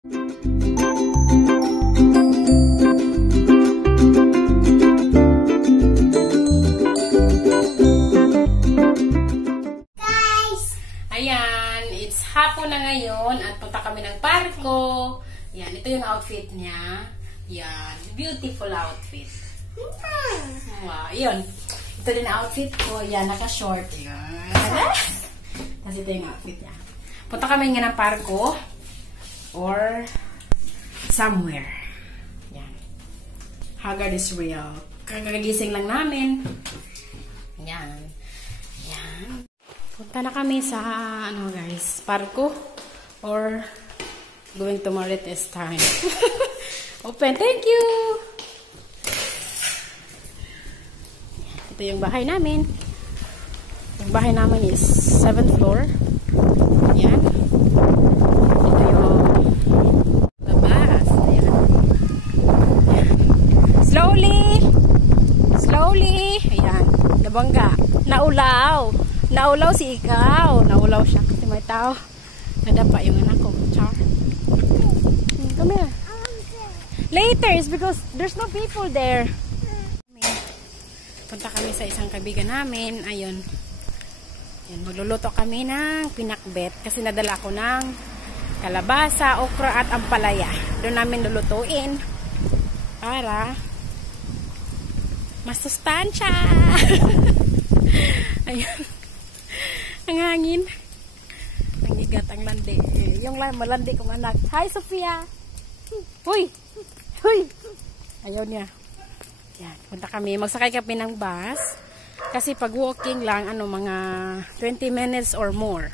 Ayan, it's hapon na ngayon at punta kami ng parko. Yan, ito yung outfit niya. Yan, beautiful outfit. Wow, yun. Ito din ang outfit ko. Yan, naka-short. Yan. Tapos ito yung outfit niya. Punta kami nga ng parko or somewhere. Yan. Haggard is real. Kagagising lang namin. Yan. Yan. Punta na kami sa, ano guys, parko or going to Marites time. Open, thank you! Ito yung bahay namin. Yung bahay namin is 7th floor. Yan. Ito yung labas. Ayan. Ayan. Slowly! Slowly! Ayan. Nabangga. Naulaw! Naulaw si ikaw. Naulaw siya kasi may tao. Nadapa yung anak ko. Char. Come here. Later is because there's no people there. Punta kami sa isang kaibigan namin. Ayun. Yan, magluluto kami ng pinakbet. Kasi nadala ko ng kalabasa, okra at ampalaya. Doon namin lulutuin. Para masustansya. Ayun. Ang hangin. Ang igat ang landi. Yung malandi kong anak. Hi, Sofia! Huy! Huy! Ayaw niya. Yan. Punta kami. Magsakay kami ng bus. Kasi pag walking lang, mga 20 minutes or more.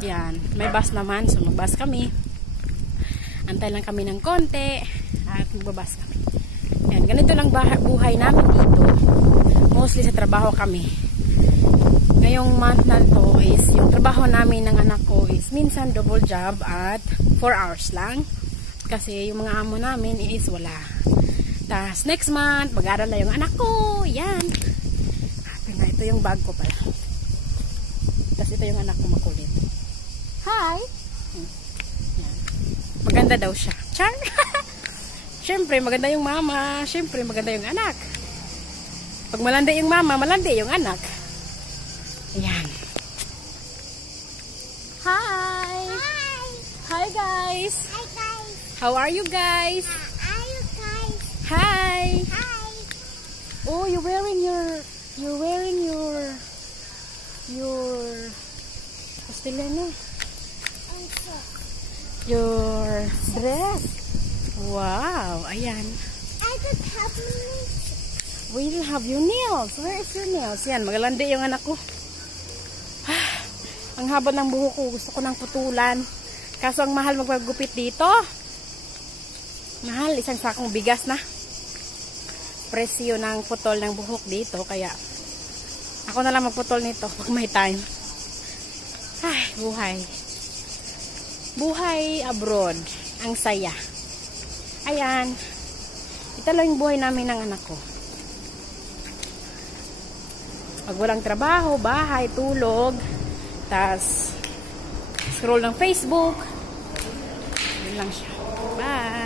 Yan. May bus naman. So, magbus kami. Antay lang kami ng konti. At magbabus kami. Yan. Ganito lang buhay namin dito. Mostly sa trabaho kami. Ngayong month na to is yung trabaho namin ng anak ko is minsan double job at 4 hours lang. Kasi yung mga amo namin is wala. Tas next month, mag-aaral na yung anak ko. Yan. Ito yung bag ko pala. Tas ito yung anak ko makulit. Hi! Yan. Maganda daw siya. Char! Siyempre, maganda yung mama. Siyempre, maganda yung anak. Pag malandi yung mama, malandi yung anak. Ayan. Hi! Hi! Hi guys! Hi guys! How are you guys? How are you guys? Hi! Hi! Oh, you're wearing your Castellano. Your dress. Wow, ayan. I don't have nails. We'll have your nails. Where is your nails? Yan, magalandi yung anak ko. Ang haba ng buhok ko. Gusto ko ng putulan. Kaso ang mahal magpagupit dito. Mahal. Isang sakong bigas na. Presyo ng putol ng buhok dito. Kaya ako na lang magputol nito pag may time. Ay, buhay. Buhay abroad. Ang saya. Ayan. Ito lang yung buhay namin ng anak ko. Pag walang trabaho, bahay, tulog, tas scroll ng Facebook. Yun lang siya. Bye!